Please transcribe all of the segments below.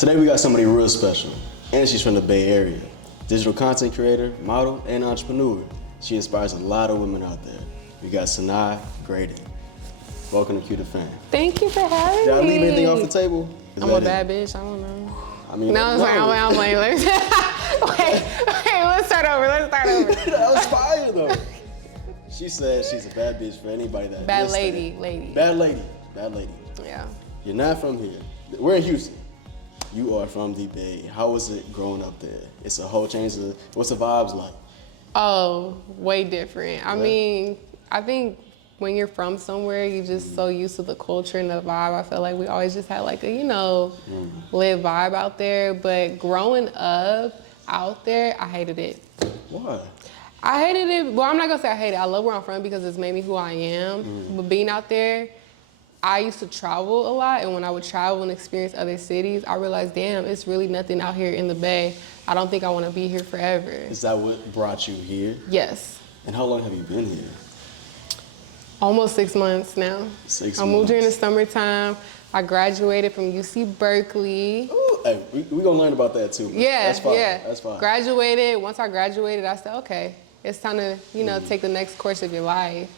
Today we got somebody real special, and she's from the Bay Area. Digital content creator, model, and entrepreneur. She inspires a lot of women out there. We got Sanai Grady. Welcome to Queued2Fame. Thank you for having me. Did I leave anything off the table? I'm a bad bitch, I don't know. I mean, no, I'm playing. Wait, let's start over. That was fire though. She said she's a bad bitch for anybody that Bad missed lady. it. Bad lady. Yeah. You're not from here. We're in Houston. You are from the Bay. How was it growing up there? It's a whole change. What's the vibes like? Oh, way different. I mean, I think when you're from somewhere, you're just so used to the culture and the vibe. I feel like we always just had like a, lit vibe out there. But growing up out there, I hated it. Why? I hated it. Well, I'm not gonna say I hate it. I love where I'm from because it's made me who I am. But being out there, I used to travel a lot, and when I would travel and experience other cities, I realized, damn, it's really nothing out here in the Bay. I don't think I want to be here forever. Is that what brought you here? Yes. And how long have you been here? Almost 6 months now. 6 months. I moved here in the summertime. I graduated from UC Berkeley. Ooh, hey, we gonna learn about that too. Yeah, that's fine. yeah. That's fine. Graduated. Once I graduated, I said, okay, it's time to, take the next course of your life.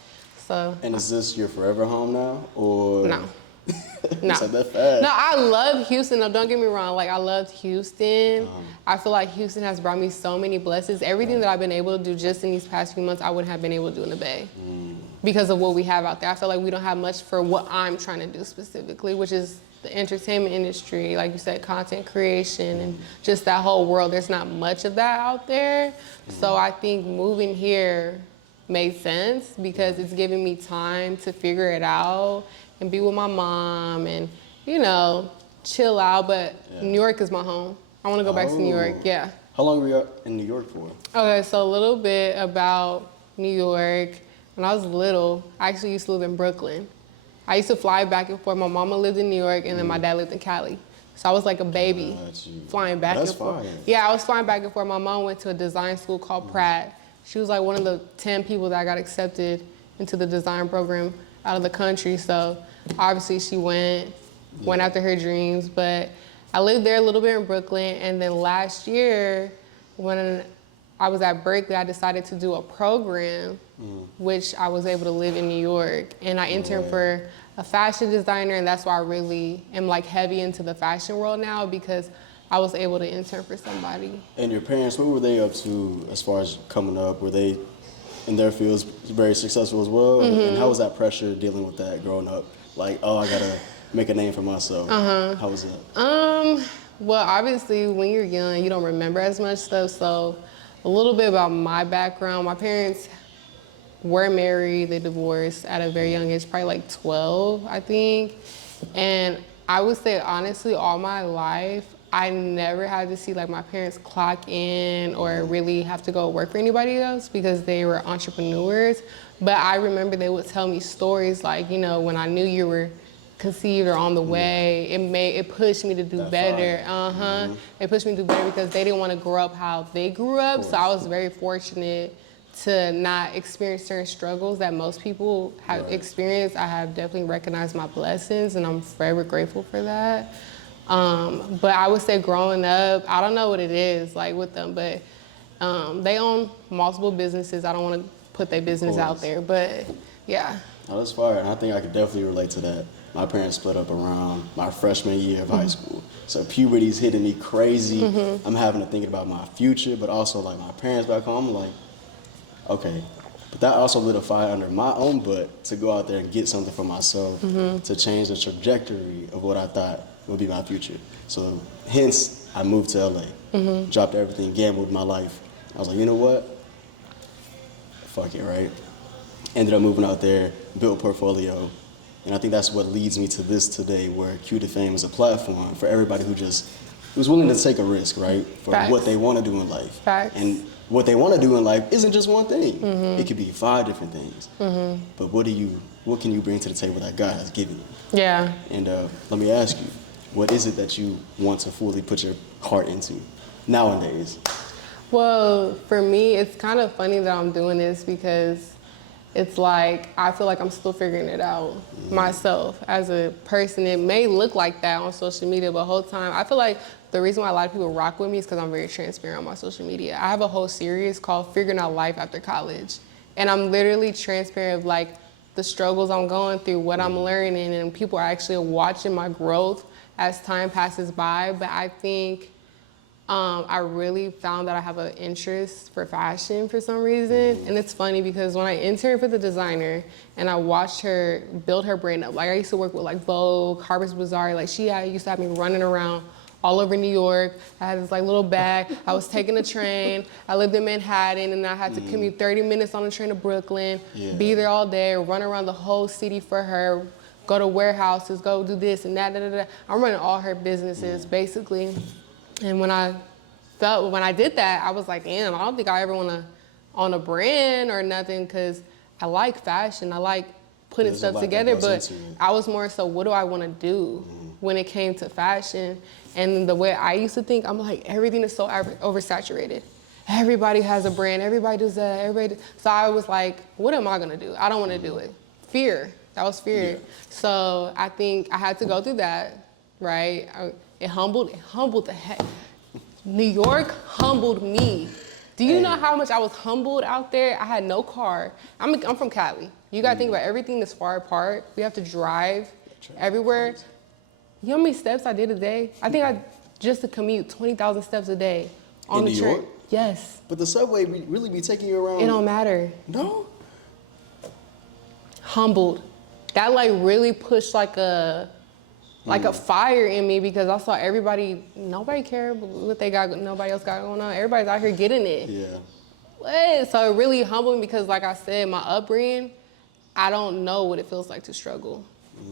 So. And is this your forever home now, or? No. No. So that fast. No, I love Houston. No, don't get me wrong. Like, I loved Houston. I feel like Houston has brought me so many blessings. Everything that I've been able to do just in these past few months, I wouldn't have been able to do in the Bay because of what we have out there. I feel like we don't have much for what I'm trying to do specifically, which is the entertainment industry, like you said, content creation, and just that whole world. There's not much of that out there. So I think moving here made sense because it's giving me time to figure it out and be with my mom and, chill out. But New York is my home. I want to go back to New York, yeah. How long were you in New York for? Okay, so a little bit about New York. When I was little, I actually used to live in Brooklyn. I used to fly back and forth. My mama lived in New York, and then my dad lived in Cali. So I was like a baby flying back and forth. Fine. Yeah, I was flying back and forth. My mom went to a design school called Pratt. She was like one of the 10 people that got accepted into the design program out of the country. So obviously she went after her dreams. But I lived there a little bit in Brooklyn. And then last year, when I was at Berkeley, I decided to do a program, which I was able to live in New York. And I interned for a fashion designer. And that's why I really am like heavy into the fashion world now, because I was able to intern for somebody. And your parents, what were they up to as far as coming up? Were they in their fields very successful as well? And how was that pressure dealing with that growing up? Like, oh, I gotta make a name for myself. How was that? Well, obviously when you're young, you don't remember as much stuff. So a little bit about my background. My parents were married, they divorced at a very young age, probably like 12, I think. And I would say honestly, all my life, I never had to see like my parents clock in or really have to go work for anybody else because they were entrepreneurs. But I remember they would tell me stories like, when I knew you were conceived or on the way, it pushed me to do better. It pushed me to do better because they didn't want to grow up how they grew up. So I was very fortunate to not experience certain struggles that most people have experienced. I have definitely recognized my blessings, and I'm forever grateful for that. But I would say growing up, I don't know what it is like with them, but they own multiple businesses. I don't want to put their business out there, but yeah. Oh, that's fire, and I think I could definitely relate to that. My parents split up around my freshman year of high school. So puberty's hitting me crazy. I'm having to think about my future, but also like my parents back home. I'm like, okay. But that also lit a fire under my own butt to go out there and get something for myself to change the trajectory of what I thought would be my future. So hence, I moved to LA, dropped everything, gambled my life. I was like, you know what? Fuck it, right? Ended up moving out there, built a portfolio, and I think that's what leads me to this today, where Queued2Fame is a platform for everybody who's willing to take a risk, right? For what they want to do in life. And what they want to do in life isn't just one thing. It could be 5 different things. But what can you bring to the table that God has given you? Yeah. And let me ask you, what is it that you want to fully put your heart into nowadays? Well, for me, it's kind of funny that I'm doing this because it's like I feel like I'm still figuring it out myself as a person. It may look like that on social media, but the whole time I feel like the reason why a lot of people rock with me is because I'm very transparent on my social media. I have a whole series called Figuring Out Life After College, and I'm literally transparent of like the struggles I'm going through, what I'm learning, and people are actually watching my growth as time passes by. But I think I really found that I have an interest for fashion for some reason. And it's funny because when I interned for the designer and I watched her build her brand up, like I used to work with like Vogue, Harper's Bazaar, like used to have me running around all over New York. I had this like little bag. I was taking a train. I lived in Manhattan and I had to commute 30 minutes on the train to Brooklyn, be there all day, run around the whole city for her, go to warehouses, go do this and that, da, da, da. I'm running all her businesses basically. And when I did that, I was like, damn, I don't think I ever want to own a brand or nothing because I like fashion. I like putting stuff together, but I was more so, what do I want to do when it came to fashion? And the way I used to think, I'm like, everything is so oversaturated. Everybody has a brand, everybody does that, So I was like, what am I going to do? I don't want to do it. Fear, that was fear. Yeah. So I think I had to go through that, right? It humbled the heck. New York humbled me. Do you know how much I was humbled out there? I had no car. I'm from Cali. You gotta think about everything that's far apart. We have to drive everywhere. You know how many steps I did a day? I think I just to commute 20,000 steps a day on the train. In New York? Yes. But the subway really be taking you around. It don't matter. No? Humbled. That like really pushed like a fire in me because I saw nobody cared what they got, nobody else got going on. Everybody's out here getting it. Yeah. What? So it really humbled me because like I said, my upbringing, I don't know what it feels like to struggle,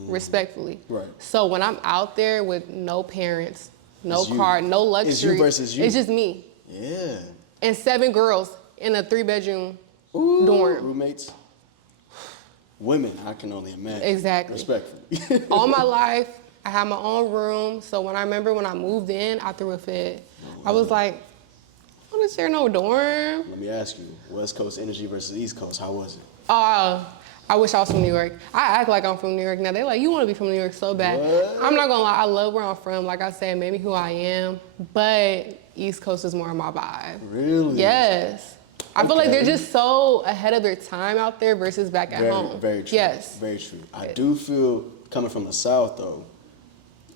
respectfully. Right. So when I'm out there with no parents, no car, no luxury. It's you versus you. It's just me. Yeah. And 7 girls in a 3-bedroom dorm. Roommates. Women, I can only imagine. Exactly. Respectfully. All my life, I had my own room. So when I moved in, I threw a fit. I was like, oh, is there no dorm? Let me ask you, West Coast energy versus East Coast, how was it? I wish I was from New York. I act like I'm from New York now. They're like, you want to be from New York so bad. What? I'm not gonna lie, I love where I'm from. Like I said, maybe who I am, but East Coast is more my vibe. Really? Yes. I feel like they're just so ahead of their time out there versus back at home. Very true. Yes. Very true. I do feel, coming from the South though,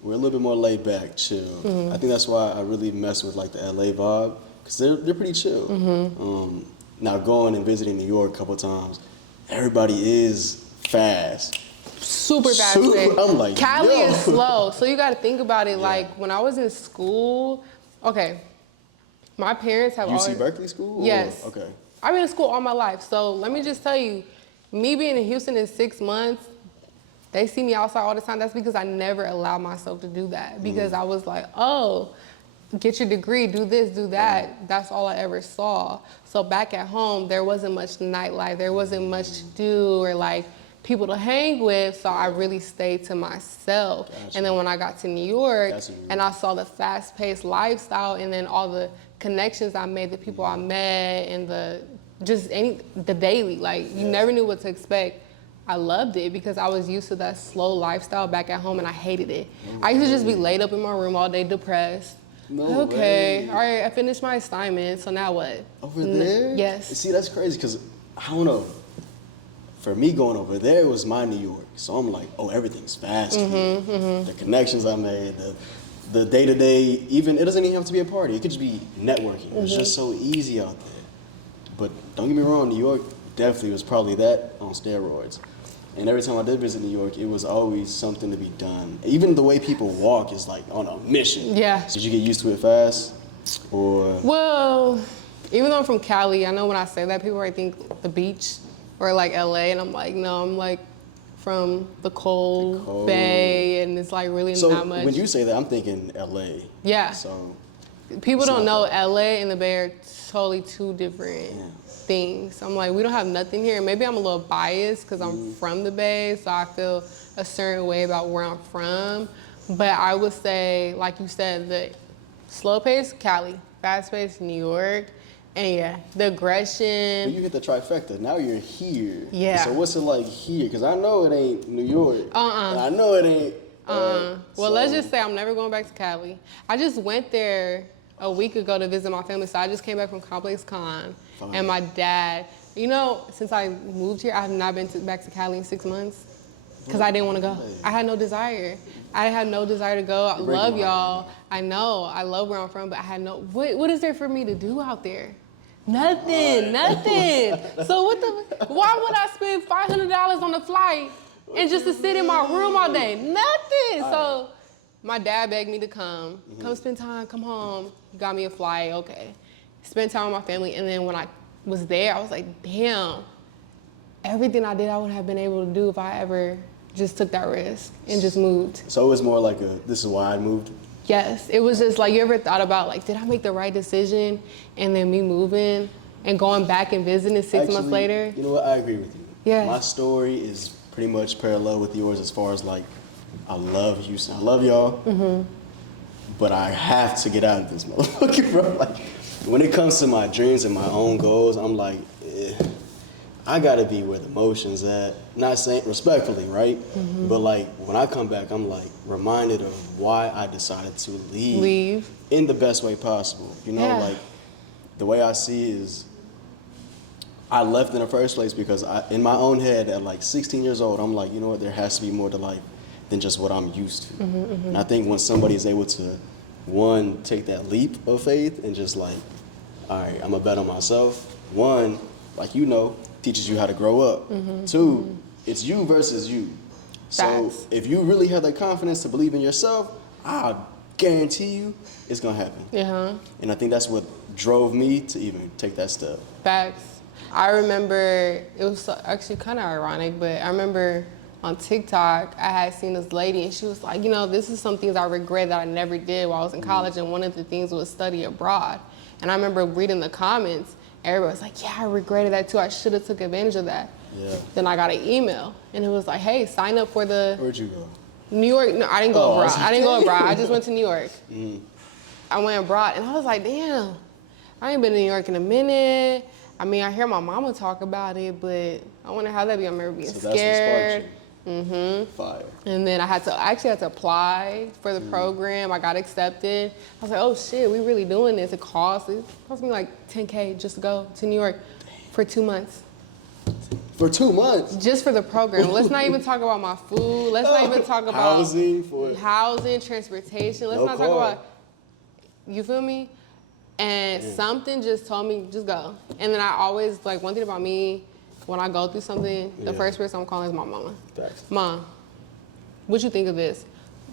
we're a little bit more laid back, chill. Mm-hmm. I think that's why I really mess with like the LA vibe, because they're pretty chill. Mm-hmm. Now going and visiting New York a couple times, everybody is fast. Super fast. I'm like, Cali is slow. So you gotta think about it, like when I was in school, okay, my parents have UC Berkeley school? Yes. Okay. I've been in school all my life. So let me just tell you, me being in Houston in 6 months, they see me outside all the time. That's because I never allowed myself to do that. Because I was like, oh, get your degree, do this, do that. That's all I ever saw. So back at home, there wasn't much nightlife. There wasn't much to do or like people to hang with. So I really stayed to myself. Gotcha. And then when I got to New York and I saw the fast-paced lifestyle and then all the connections I made, the people I met, and the daily, like you never knew what to expect. I loved it because I was used to that slow lifestyle back at home and I hated it. I used to just be laid up in my room all day depressed. All right, I finished my assignment, so now what? Over there? Yes. See, that's crazy because, I don't know, for me going over there, it was my New York. So I'm like, oh, everything's fast here. Mm-hmm. The connections I made, the day-to-day, even, it doesn't even have to be a party. It could just be networking. It's just so easy out there. But don't get me wrong, New York definitely was probably that on steroids. And every time I did visit New York, it was always something to be done. Even the way people walk is like on a mission. Yeah. Did you get used to it fast? Or? Well, even though I'm from Cali, I know when I say that, people might think the beach or like LA, and I'm like, no, I'm like from the cold Bay, and it's like really not much. So when you say that, I'm thinking LA. Yeah. So people don't know LA and the Bay are totally 2 different things. I'm like, we don't have nothing here. Maybe I'm a little biased because I'm from the Bay, so I feel a certain way about where I'm from. But I would say, like you said, the slow pace, Cali, fast pace, New York, And yeah, the aggression. But you hit the trifecta. Now you're here. Yeah. So what's it like here? Because I know it ain't New York. And I know it ain't. Well, let's just say I'm never going back to Cali. I just went there a week ago to visit my family. So I just came back from Complex Con. Fine. And my dad, you know, since I moved here, I have not been back to Cali in 6 months. Because I didn't want to go. I had no desire. I had no desire to go. I love y'all. I know. I love where I'm from, but I had no, what is there for me to do out there? Nothing, nothing. So why would I spend $500 on a flight and just to sit in my room all day? Nothing. So my dad begged me to come spend time, come home. Got me a flight, okay. Spend time with my family, and then when I was there, I was like, damn, everything I did, I wouldn't have been able to do if I ever just took that risk and just moved. So it was more like this is why I moved? Yes, it was just like, you ever thought about like, did I make the right decision? And then me moving and going back and visiting 6 months later. You know what, I agree with you. Yeah. My story is pretty much parallel with yours as far as like, I love Houston, I love y'all, but I have to get out of this motherfucker, bro. Like, when it comes to my dreams and my own goals, I'm like, I gotta be where the motion's at. Not saying respectfully, right? But like when I come back, I'm like reminded of why I decided to leave in the best way possible. You know, like the way I see is I left in the first place because in my own head at like 16 years old, I'm like, you know what? There has to be more to life than just what I'm used to. And I think when somebody is able to, one, take that leap of faith and just like, all right, I'm gonna bet on myself. One, like you know, teaches you how to grow up. Two, it's you versus you. So if you really have that confidence to believe in yourself, I guarantee you it's gonna happen. And I think that's what drove me to even take that step. Facts. I remember, it was actually kind of ironic, but I remember on TikTok, I had seen this lady and she was like, you know, this is some things I regret that I never did while I was in college, and one of the things was study abroad. And I remember reading the comments, everybody was like, yeah, I regretted that too. I should have took advantage of that. Then I got an email and it was like, hey, sign up for the... Where'd you go? New York. No, I didn't go abroad. I didn't go abroad. I just went to New York. I went abroad and I was like, damn, I ain't been to New York in a minute. I mean, I hear my mama talk about it, but I wonder how that be. I remember being scared. Fire. And then I actually had to apply for the program. I got accepted. I was like, oh shit, we really doing this. It cost me like $10K just to go to New York for 2 months. For 2 months? Just for the program. Let's not even talk about my food. Let's not even talk about housing, transportation. Let's not talk about, you feel me? And something just told me, just go. And then I always, like, one thing about me, when I go through something, the first person I'm calling is my mama. Mom, what you think of this?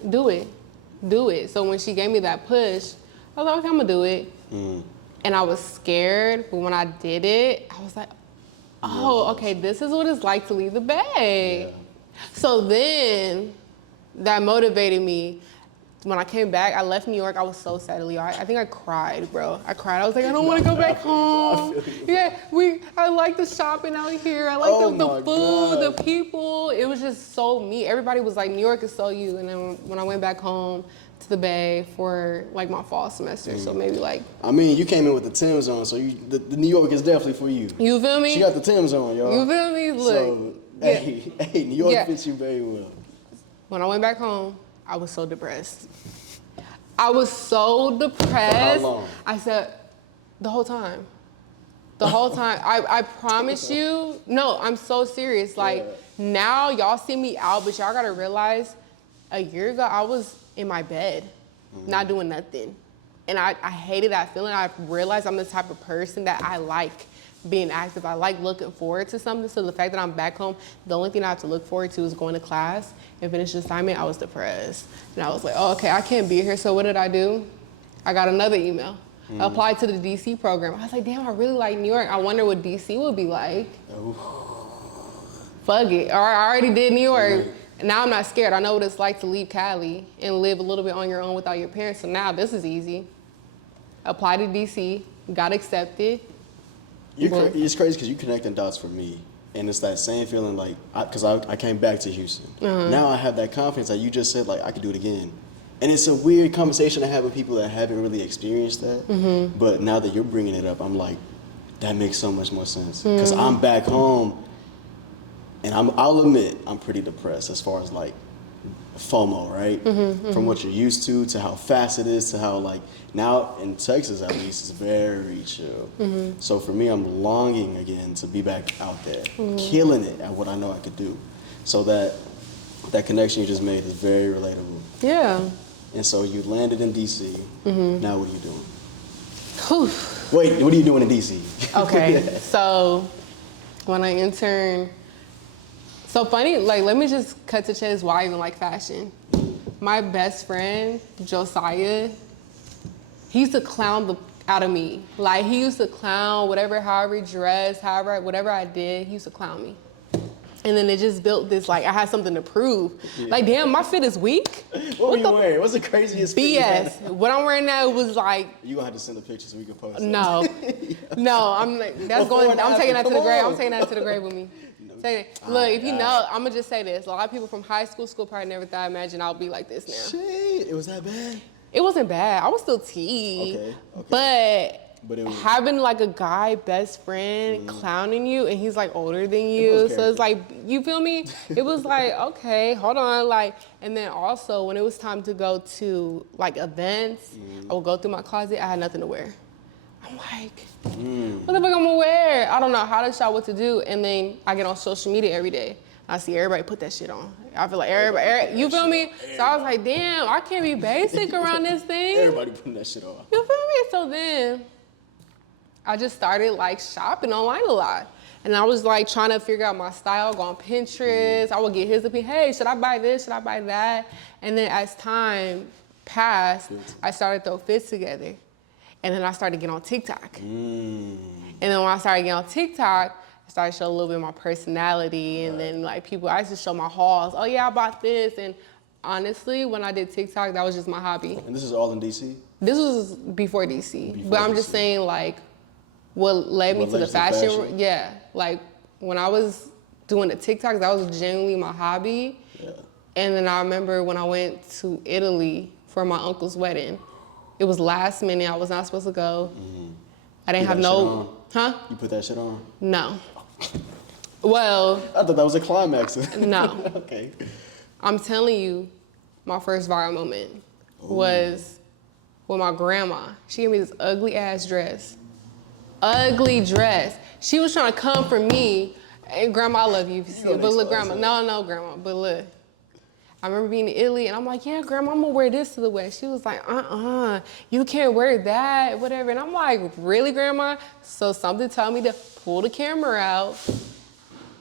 Do it. Do it. So when she gave me that push, I was like, okay, I'm gonna do it. And I was scared, but when I did it, I was like, oh, okay, this is what it's like to leave the Bay. So then that motivated me. When I came back, I left New York, I was so sad to leave. I think I cried, bro. I cried. I was like, I don't want to go back home. I like the shopping out here. I like the food, the people. It was just so me. Everybody was like, New York is so you. And then when I went back home to the Bay for like my fall semester, so maybe like. I mean, you came in with the Timbs on, so the New York is definitely for you. You feel me? She got the Timbs on, y'all. You feel me? Look. So, hey, New York fits you very well. When I went back home, I was so depressed. I was so depressed. For how long? I said, the whole time. The whole time. I promise you. No, I'm so serious. Like, now y'all see me out, but y'all gotta realize, a year ago, I was in my bed, not doing nothing. And I hated that feeling. I realized I'm the type of person that I like being active. I like looking forward to something. So the fact that I'm back home, the only thing I have to look forward to is going to class and finish the assignment. I was depressed. And I was like, oh, okay, I can't be here. So what did I do? I got another email. I applied to the DC program. I was like, damn, I really like New York. I wonder what DC would be like. Fuck it. I already did New York. Now I'm not scared. I know what it's like to leave Cali and live a little bit on your own without your parents. So now this is easy. Applied to DC, got accepted. It's crazy because you connecting dots for me. And it's that same feeling like, because I came back to Houston. Now I have that confidence that you just said, like, I could do it again. And it's a weird conversation to have with people that haven't really experienced that. But now that you're bringing it up, I'm like, That makes so much more sense. Because I'm back home, and I'll admit, I'm pretty depressed as far as like FOMO, right? From what you're used to how fast it is, to how like, now in Texas at least, it's very chill. So for me, I'm longing again to be back out there, killing it at what I know I could do. So that connection you just made is very relatable. Yeah. And so you landed in DC. Now what are you doing? Whew. Wait, what are you doing in DC? Okay, so when I interned, so funny, like, let me just cut to chase why I even like fashion. My best friend, Josiah, he used to clown the out of me. Like, he used to clown however he dressed, whatever I did, he used to clown me. And then it just built this, like, I had something to prove. Yeah. Like, damn, my fit is weak. What were you wearing? What's the craziest fit you had? BS. What I'm wearing now was like... You're going to have to send a picture so we can post it. No. No, I'm like, I'm taking that to the grave. I'm taking that to the grave with me. Look, if you know, I'm going to just say this. A lot of people from high school probably never thought, imagine I'll be like this now. Shit, it was that bad? It wasn't bad. I was still T. Okay. But it was... having like a guy best friend clowning you, and he's like older than you, so it's like, you feel me? It was like, okay, hold on, like, and then also when it was time to go to like events, I would go through my closet, I had nothing to wear. I'm like, what the fuck I'm gonna wear? I don't know how to decide what to do, and then I get on social media every day. I see everybody put that shit on. I feel like everybody you feel me? So I was like, damn, I can't be basic around this thing. Everybody putting that shit on. You feel me? So then I just started like shopping online a lot. And I was like trying to figure out my style, go on Pinterest. I would get his opinion, hey, should I buy this? Should I buy that? And then as time passed, I started to throw fits together. And then I started getting on TikTok. And then when I started getting on TikTok, I started to show a little bit of my personality. And then like people, I used to show my hauls. Oh yeah, I bought this. And honestly, when I did TikTok, that was just my hobby. And this is all in DC? This was before DC. But I'm just saying like, what led me to the fashion, yeah. Like when I was doing the TikToks, that was genuinely my hobby. Yeah. And then I remember when I went to Italy for my uncle's wedding, it was last minute, I was not supposed to go. I didn't have no, You put that shit on? No. Well. I thought that was a climax. No. Okay. I'm telling you, my first viral moment was with my grandma. She gave me this ugly ass dress. Ugly dress. She was trying to come for me. And grandma, I love you if you see it. But look, grandma, no, grandma, but look. I remember being in Italy and I'm like, yeah, grandma, I'm gonna wear this to the wedding. She was like, you can't wear that, whatever. And I'm like, really, grandma? So something told me to pull the camera out.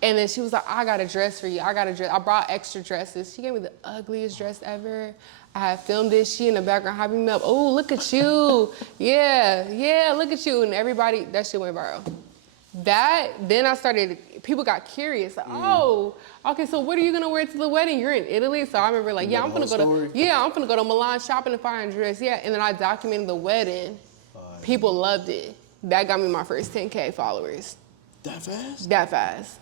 And then she was like, I got a dress for you. I brought extra dresses. She gave me the ugliest dress ever. I had filmed it. She in the background hyping me up. Oh, look at you. Yeah, look at you. And everybody, that shit went viral. Then I started, people got curious. Like, oh, okay, so what are you gonna wear to the wedding? You're in Italy? So I remember like, I'm gonna go to Milan shopping and find a dress. Yeah, and then I documented the wedding. People loved it. That got me my first 10K followers. That fast? That fast.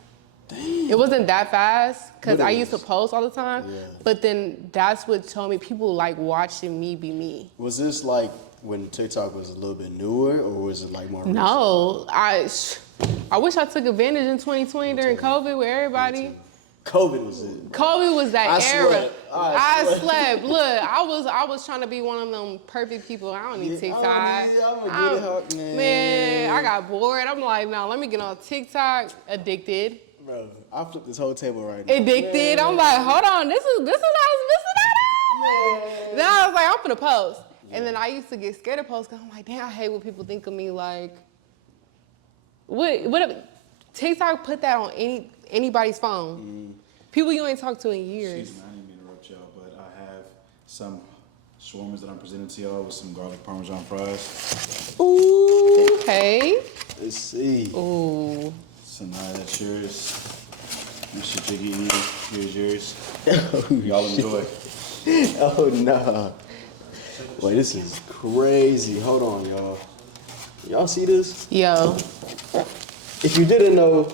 Damn. It wasn't that fast because I used to post all the time, but then that's what told me people like watching me be me. Was this like when TikTok was a little bit newer, or was it like more recent? No, I wish I took advantage in 2020 during COVID with everybody. COVID was it. COVID was that era. I slept. Look, I was trying to be one of them perfect people. I don't need TikTok. Man, I got bored. I'm like, no, let me get on TikTok. Addicted. Bro, I flipped this whole table right now. Addicted. Man. I'm like, hold on, this is not. Then I was like, I'm finna post. And then I used to get scared to post because I'm like, damn, I hate what people think of me. Like, what TikTok put that on anybody's phone. People you ain't talked to in years. Excuse me, I didn't mean to interrupt y'all, but I have some shawarmas that I'm presenting to y'all with some garlic parmesan fries. Ooh, okay. Let's see. Ooh. Sanai, that's yours. Mr. Jiggy, here's yours. Oh, y'all enjoy. Oh, no. Wait, this is crazy. Hold on, y'all. Y'all see this? Yo. If you didn't know,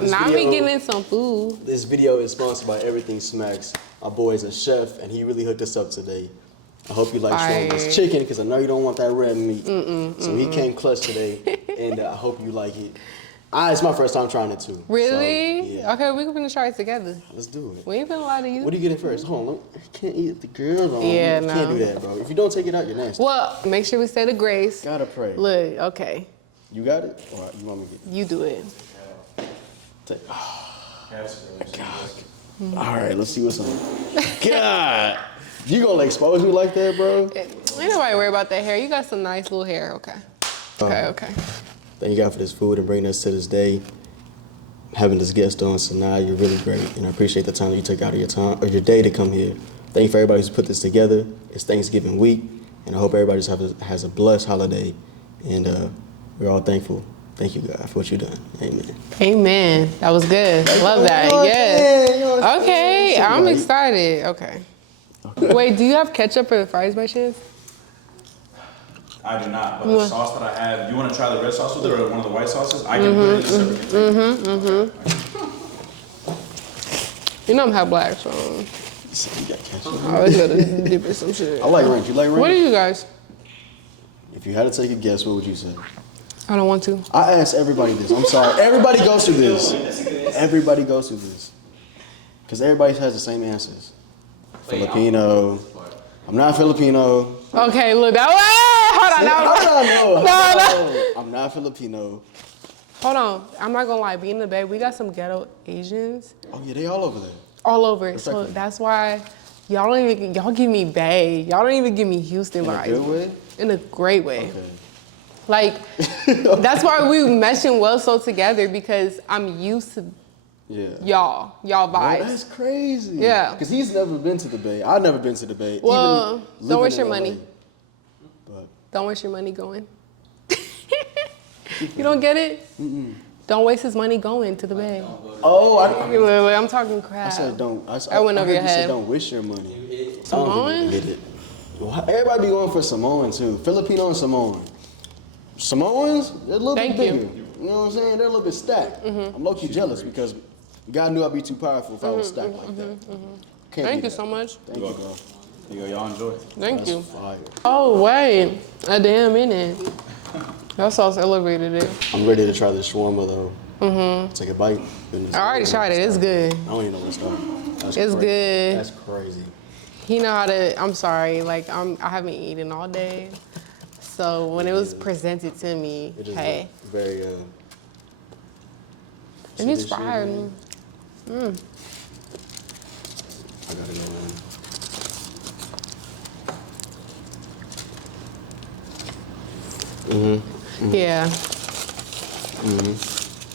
now me getting in some food. This video is sponsored by Everything Smacks. My boy's a chef, and he really hooked us up today. I hope you like shawarma's chicken, because I know you don't want that red meat. So he came clutch today. and I hope you like it. It's my first time trying it too. Really? So, yeah. Okay, we're gonna try it together. Let's do it. We ain't finna lie to you. What are you getting first? Hold on, I can't eat the girls on. Yeah, You no. can't do that, bro. If you don't take it out, you're nasty. Well, make sure we say the grace. Gotta pray. Look, okay, You got it? All right, you want me to get you do it. take? That's really All right, let's see what's on. God, you gonna expose me like that, bro? Ain't nobody worry about that hair. You got some nice little hair. Okay. Okay. Thank you God for this food and bringing us to this day. Having this guest on, Sanai, you're really great, and I appreciate the time that you took out of your time or your day to come here. Thank you for everybody who's put this together. It's Thanksgiving week, and I hope everybody just has a blessed holiday, and we're all thankful. Thank you, God, for what you've done. Amen. Amen. That was good. Love that. Yes. Okay, I'm excited. Okay. Wait, do you have ketchup for the fries by chance? I do not, but the sauce that I have, you want to try the red sauce with it or one of the white sauces? I can put it in separate containers. You know I'm half black, so You got ketchup. I always gotta dip in some shit. I like ranch. You like ranch? What are you guys? If you had to take a guess, what would you say? I don't want to. I ask everybody this. I'm sorry. Everybody goes through this. Everybody goes through this. Because everybody has the same answers. Filipino. I'm not Filipino. Okay, look that way. Hold on. I'm not Filipino. Hold on. I'm not gonna lie. Being in the Bay, we got some ghetto Asians Oh yeah, they all over there. all over. So Respectfully. that's why y'all give me Bay. Y'all don't even give me Houston In a vibes. good way? In a great way. Okay. Like that's why we meshing well so together because I'm used to Yeah. y'all Well, vibes. that's crazy. Yeah. Because he's never been to the Bay. I've never been to the Bay. Well, even don't living waste in your LA. money. But Don't waste your money going. You don't get it? Don't waste his money going to the Bay. I I'm talking crap. said don't. I went over heard your you said head. don't wish your money. Samoan? Get it. Everybody be going for Samoan too. Filipino and Samoan. Samoans, they're a little Thank bit you. bigger. You know what I'm saying? They're a little bit stacked. I'm low-key jealous because God knew I'd be too powerful if I was stacked like that. Can't Thank be you that. so much. Thank you, bro. There you go, y'all enjoy. Thank That's you. fire. Oh, wait. A damn minute. That sauce elevated it. I'm ready to try this shawarma though. Take a bite. Goodness. I already tried it. It's good. I don't even know where to start. That's It's crazy. good. That's crazy. He know how to, I'm sorry, like I haven't eaten all day. So when it was presented to me, It is hey, very it see needs this shit, fried. man? I gotta go in. Yeah.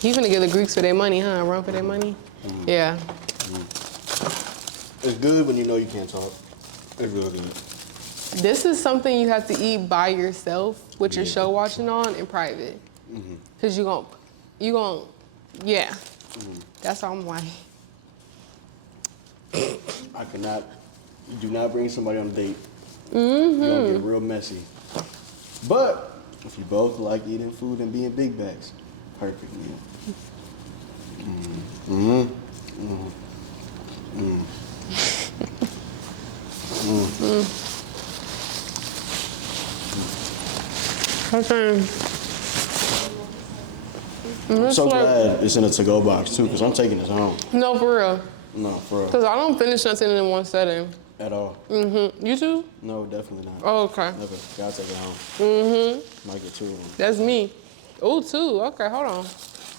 You finna give the Greeks for their money, huh? Run for their money? Yeah. It's good when you know you can't talk. It's real good. This is something you have to eat by yourself with your show watching on in private. Cause you gon', yeah. That's all I'm like. I cannot. You do not bring somebody on a date. You're gonna get real messy. But if you both like eating food and being big bags, perfect meal. Okay. I'm so glad it's in a to-go box too, because I'm taking this home. No, for real. No, for real. Cause I don't finish nothing in one setting. At all. You too? No, definitely not. Oh, okay. Never. Gotta take it home. Might get two of them. That's me. Oh, two. Okay, hold on.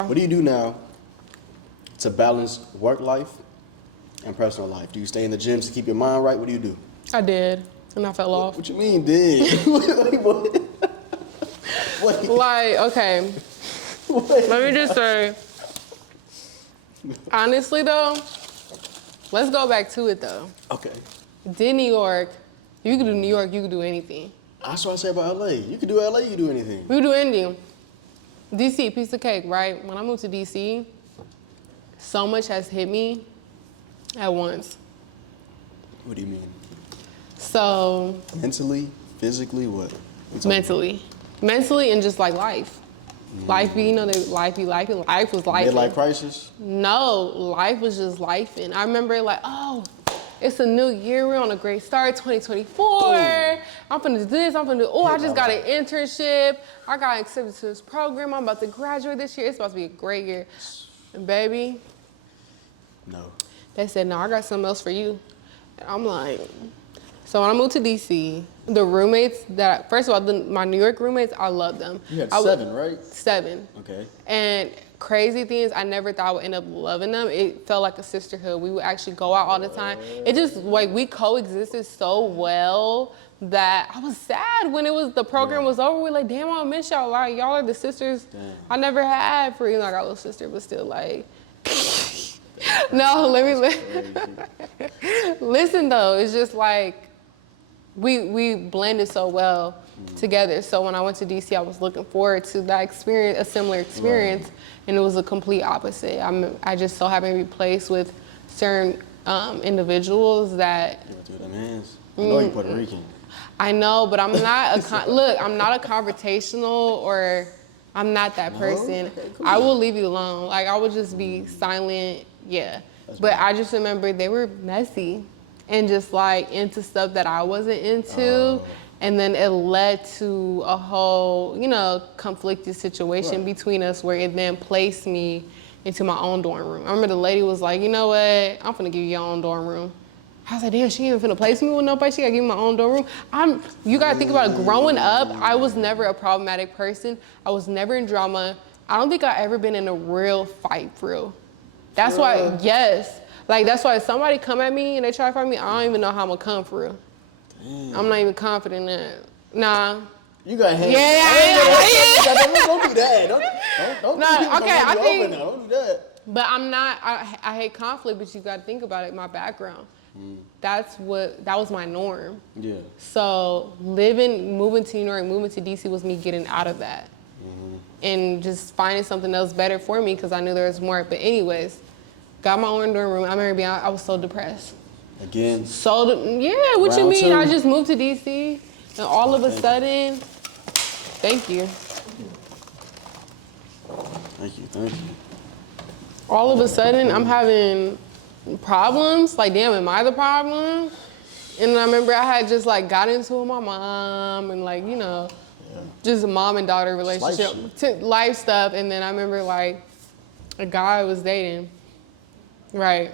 What do you do now to balance work life and personal life? Do you stay in the gym to keep your mind right? What do you do? I did, and I fell off. What you mean, did? What? Wait, Like, okay, wait. let me just say, honestly though, let's go back to it though. Okay. Did New York, if you could do New York, you could do anything. That's what I say about LA. You can do LA, you can do anything. We could do anything. DC, piece of cake, right? When I moved to DC, so much has hit me at once. What do you mean? So, Mentally, physically, what? mentally and just like life. Life be, you know, life be life, and life was life. Midlife crisis? No, life was just life. And I remember like, oh, it's a new year. We're on a great start, 2024. I'm finna do this. I'm finna do, I just got an internship. I got accepted to this program. I'm about to graduate this year. It's about to be a great year. And baby, No. they said, no, I got something else for you. And I'm like, so when I moved to DC, the roommates first of all, my New York roommates, I love them. You had 7, right? 7. Okay. And crazy things, I never thought I would end up loving them. It felt like a sisterhood. We would actually go out all the time. It just, like, we coexisted so well that I was sad when the program was over. We're like, damn, I miss y'all. Like, y'all are the sisters I never had for, I got a little sister, but still, like, no, listen though, it's just like, we blended so well together. So when I went to DC, I was looking forward to that experience, a similar experience, and it was a complete opposite. I just so happened to be placed with certain individuals that. You went through them hands. I know you're Puerto Rican. I know, but I'm not I'm not a confrontational, or I'm not that person. Okay, cool. I will leave you alone. Like, I would just be silent, But I just remember they were messy and just like into stuff that I wasn't into. And then it led to a whole, conflicted situation between us, where it then placed me into my own dorm room. I remember the lady was like, you know what, I'm finna give you your own dorm room. I was like, damn, she ain't finna place me with nobody. She gotta give me my own dorm room. You gotta think about it. Growing up, I was never a problematic person. I was never in drama. I don't think I ever been in a real fight for real. That's why, that's why if somebody come at me and they try to fight me, I don't even know how I'm gonna come for real. Damn. I'm not even confident in that. Nah. You got hands. Don't do that. Don't do that. But I'm not, I hate conflict, but you gotta think about it, my background. That was my norm. Yeah. So moving to New York, moving to DC was me getting out of that. And just finding something else better for me, because I knew there was more. But anyways, got my own dorm room. I remember I was so depressed. Again? What you mean? 2. I just moved to DC, and all of a sudden, thank you. Thank you. All of a sudden, I'm having problems. Like, damn, am I the problem? And I remember I had just like got into it with my mom and like, just a mom and daughter relationship, life stuff. And then I remember like a guy I was dating, right?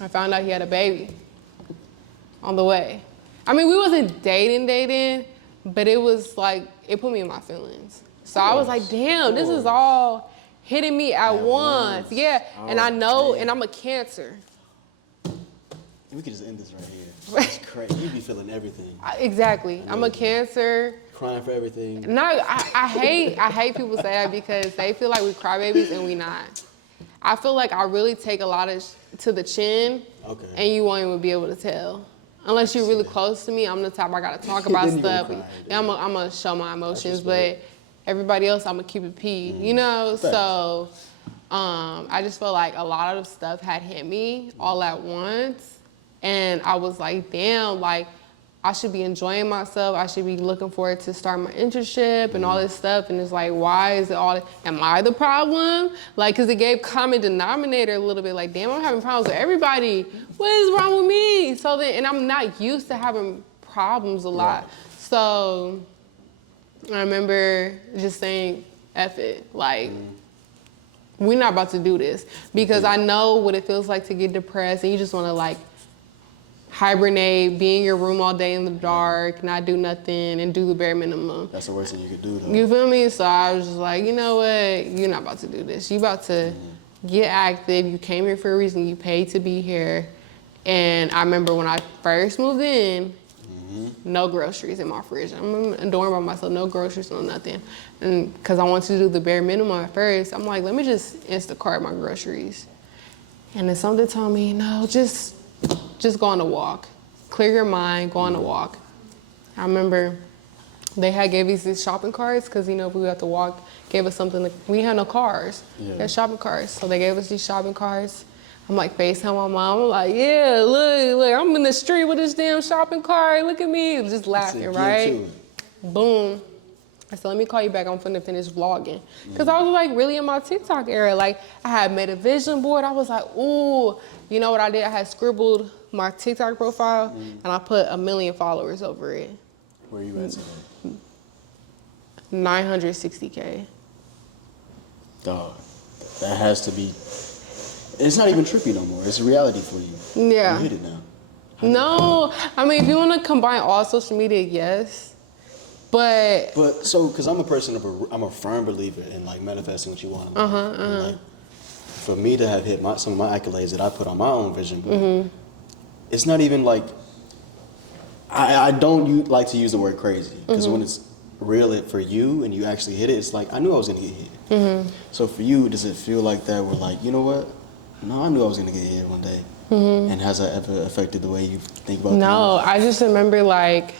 I found out he had a baby on the way. I mean, we wasn't dating, but it was like, it put me in my feelings. So I was like, damn, this is all hitting me at once. Yeah, and I know, and I'm a Cancer. We could just end this right here. It's crazy. You be feeling everything. Exactly. I'm a Cancer. Crying for everything. No, I hate people say that, because they feel like we crybabies and we not. I feel like I really take a lot of to the chin, and you won't even be able to tell. Unless you're really close to me, I'm the type I gotta talk about stuff. And I'm gonna show my emotions, but everybody else, I'm gonna keep it P, So I just felt like a lot of stuff had hit me all at once. And I was like, damn, like, I should be enjoying myself. I should be looking forward to start my internship and all this stuff. And it's like, why is it all, am I the problem? Like, cause it gave common denominator a little bit, like, damn, I'm having problems with everybody. What is wrong with me? So then, and I'm not used to having problems a lot. Right. So I remember just saying, F it, like, we're not about to do this. Because I know what it feels like to get depressed and you just wanna like, hibernate, be in your room all day in the dark, not do nothing, and do the bare minimum. That's the worst thing you could do, though. You feel me? So I was just like, you know what? You're not about to do this. You about to get active. You came here for a reason. You paid to be here. And I remember when I first moved in, no groceries in my fridge. I'm in a dorm by myself, no groceries, no nothing. And because I wanted to do the bare minimum at first, I'm like, let me just Instacart my groceries. And then something told me, no, just go on a walk. Clear your mind, go on a walk. I remember they had gave us these shopping carts because, we had to walk, gave us something. We had no cars. Yeah. They had shopping carts. So they gave us these shopping carts. I'm like, FaceTime my mom. I'm like, yeah, look, I'm in the street with this damn shopping cart. Look at me. Just laughing, right? Boom. I said, let me call you back. I'm finna finish vlogging. Because I was like really in my TikTok era. Like I had made a vision board. I was like, ooh. You know what I did? I had scribbled my TikTok profile and I put 1 million followers over it. Where you at today? 960K. Dog, that has to be. It's not even trippy no more. It's a reality for you. Yeah. You hit it now. No, I mean, if you want to combine all social media, yes. But so, because I'm a person I'm a firm believer in like manifesting what you want. And, like, for me to have hit some of my accolades that I put on my own vision board, it's not even like I don't like to use the word crazy because when it's real for you and you actually hit it, it's like I knew I was gonna get hit. So for you, does it feel like that? We're like, you know what? No, I knew I was gonna get hit one day. And has that ever affected the way you think about things? no, I just remember like.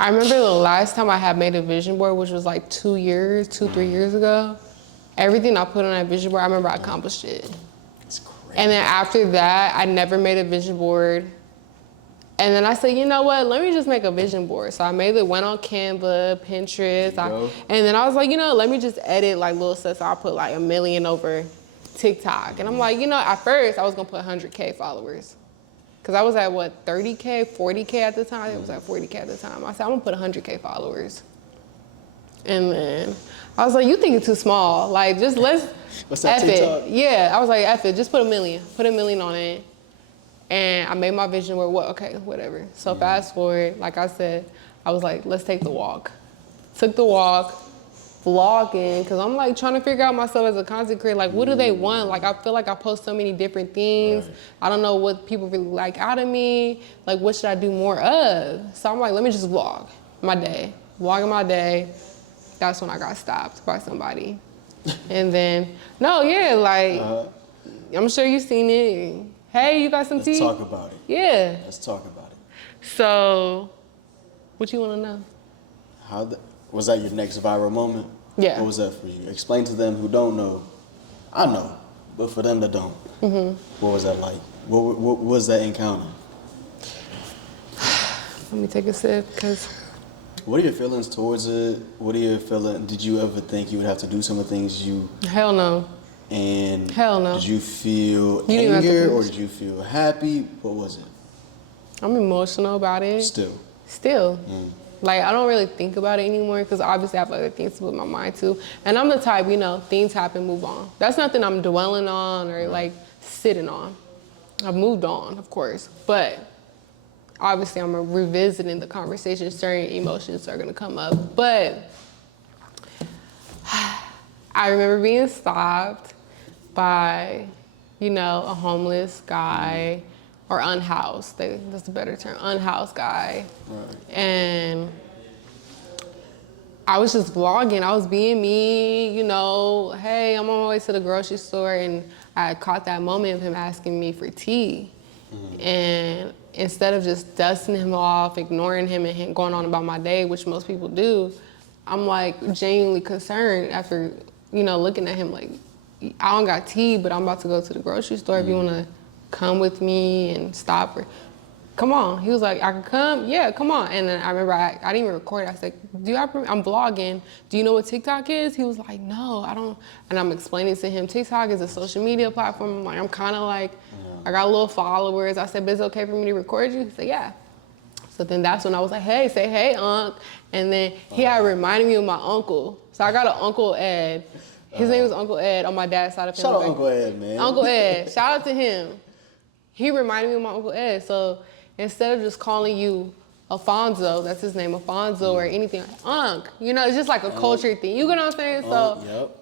I remember the last time I had made a vision board, which was like 3 years ago. Everything I put on that vision board, I remember I accomplished it. It's crazy. And then after that, I never made a vision board. And then I said, you know what? Let me just make a vision board. So I went on Canva, Pinterest. And then I was like, you know, let me just edit like little stuff. So I put like 1 million over TikTok. And I'm like, you know, at first I was gonna put 100K followers. Cause I was at what, 30K, 40K at the time? It was at 40K at the time. I said, I'm gonna put 100K followers. And then I was like, you think it's too small. Like, just let's What's that, F TikTok? it. Yeah, I was like, F it, just put 1 million. Put 1 million on it. And I made my vision board, okay, whatever. So fast forward, like I said, I was like, let's take the walk. Took the walk, vlogging, because I'm like trying to figure out myself as a content creator. Like, what do they want? Like, I feel like I post so many different things. Right. I don't know what people really like out of me. Like, what should I do more of? So I'm like, let me just vlog my day. Vlogging my day. That's when I got stopped by somebody. And then, I'm sure you've seen it. Hey, you got some tea? Let's talk about it. Yeah. Let's talk about it. So, what you want to know? Was that your next viral moment? Yeah. What was that for you? Explain to them who don't know. I know, but for them that don't, what was that like? What was that encounter? Let me take a sip, because... What are your feelings towards it? What are your feelings? Did you ever think you would have to do some of the things you... Hell no. And hell no. Did you feel You didn't have to anger finish. or did you feel happy? What was it? I'm emotional about it. Still. Like, I don't really think about it anymore because obviously I have other things to put my mind to. And I'm the type, you know, things happen, move on. That's nothing I'm dwelling on or like sitting on. I've moved on, of course. But obviously I'm revisiting the conversation. Certain emotions are gonna come up. But I remember being stopped by, you know, a homeless guy or unhoused. That's a better term, unhoused guy. Right. And I was just vlogging. I was being me, you know, hey, I'm on my way to the grocery store, and I caught that moment of him asking me for tea. And instead of just dusting him off, ignoring him and him going on about my day, which most people do, I'm like genuinely concerned after, you know, looking at him like, I don't got tea, but I'm about to go to the grocery store. If you wanna come with me and stop, or come on. He was like, I can come? Yeah, come on. And then I remember I didn't even record it. I said, I'm vlogging. Do you know what TikTok is? He was like, no, I don't. And I'm explaining to him, TikTok is a social media platform. I'm like, I'm kind of like, I got a little followers. I said, but it's okay for me to record you? He said, yeah. So then that's when I was like, hey, say hey, Unc. And then he had reminded me of my uncle. So I got an Uncle Ed. His name was Uncle Ed on my dad's side of the family. Shout out Uncle Ed, man. Uncle Ed, shout out to him. He reminded me of my Uncle Ed. So instead of just calling you Alfonso, that's his name, Alfonso, or anything, Unc, you know, it's just like a culture thing. You get what I'm saying? So, Yep.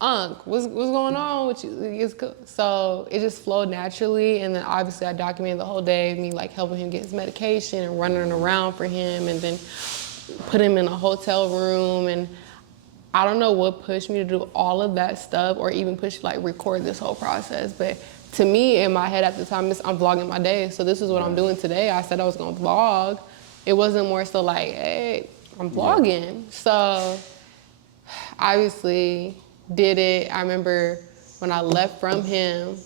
Unc, what's going on with you? It's good. So it just flowed naturally. And then obviously I documented the whole day, me like helping him get his medication and running around for him, and then put him in a hotel room. And I don't know what pushed me to do all of that stuff, or even push like record this whole process. But to me, in my head at the time, I'm vlogging my day. So this is what I'm doing today. I said I was gonna vlog. It wasn't more so like, hey, I'm vlogging. So obviously did it. I remember when I left from him,